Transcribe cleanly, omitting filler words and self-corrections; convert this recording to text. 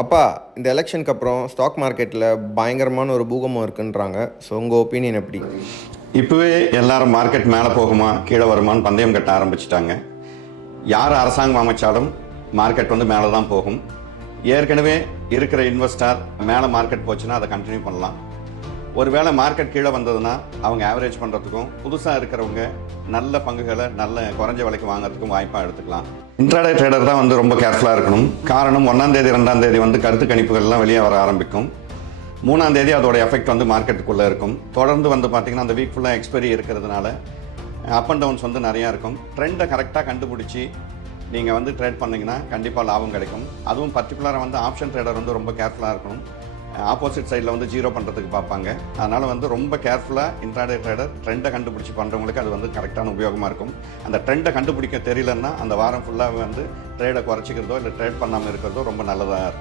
அப்பா, இந்த எலெக்ஷனுக்கு அப்புறம் ஸ்டாக் மார்க்கெட்டில் பயங்கரமான ஒரு பூகம்பம் இருக்குன்றாங்க. ஸோ உங்கள் ஒப்பீனியன் எப்படி? இப்போவே எல்லாரும் மார்க்கெட் மேலே போகுமா கீழே வருமான்னு பந்தயம் கட்ட ஆரம்பிச்சிட்டாங்க. யார் அரசாங்கம் அமைச்சாலும் மார்க்கெட் மேலே தான் போகும். ஏற்கனவே இருக்கிற இன்வெஸ்டர் மேலே மார்க்கெட் போச்சுன்னா அதை கண்டினியூ பண்ணலாம். ஒருவேளை மார்க்கெட் கீழே வந்ததுன்னா அவங்க ஆவரேஜ் பண்ணுறதுக்கும் புதுசாக இருக்கிறவங்க நல்ல பங்குகளை நல்ல குறைஞ்ச விலைக்கு வாங்குறதுக்கும் வாய்ப்பாக எடுத்துக்கலாம். இன்ட்ராடே ட்ரேடர் தான் ரொம்ப கேர்ஃபுல்லாக இருக்கணும். காரணம் 1ஆம் தேதி 2ஆம் தேதி கருத்து கணிப்புகள்லாம் வெளியே வர ஆரம்பிக்கும். 3ஆம் தேதி அதோட எஃபெக்ட் மார்க்கெட்டுக்குள்ளே இருக்கும். தொடர்ந்து பார்த்தீங்கன்னா அந்த வீக் ஃபுல்லாக எக்ஸ்பைரி இருக்கிறதுனால அப் அண்ட் டவுன்ஸ் நிறையா இருக்கும். ட்ரெண்டை கரெக்டாக கண்டுபிடிச்சி நீங்கள் ட்ரேட் பண்ணிங்கன்னா கண்டிப்பாக லாபம் கிடைக்கும். அதுவும் பர்டிகுலராக ஆப்ஷன் ட்ரேடர் ரொம்ப கேர்ஃபுல்லாக இருக்கணும். ஆப்போசிட் சைடில் ஜீரோ பண்ணுறதுக்கு பார்ப்பாங்க. அதனால் ரொம்ப கேர்ஃபுல்லாக இன்ட்ராடே ட்ரேடர் ட்ரெண்டை கண்டுபிடிச்சி பண்ணுறவங்களுக்கு அது கரெக்டான உபயோகமாக இருக்கும். அந்த ட்ரெண்டை கண்டுபிடிக்க தெரியலன்னா அந்த வாரம் ஃபுல்லாக ட்ரேடை குறைச்சிக்கிறதோ இல்லை ட்ரேட் பண்ணாமல் இருக்கிறதோ ரொம்ப நல்லதாக இருக்கும்.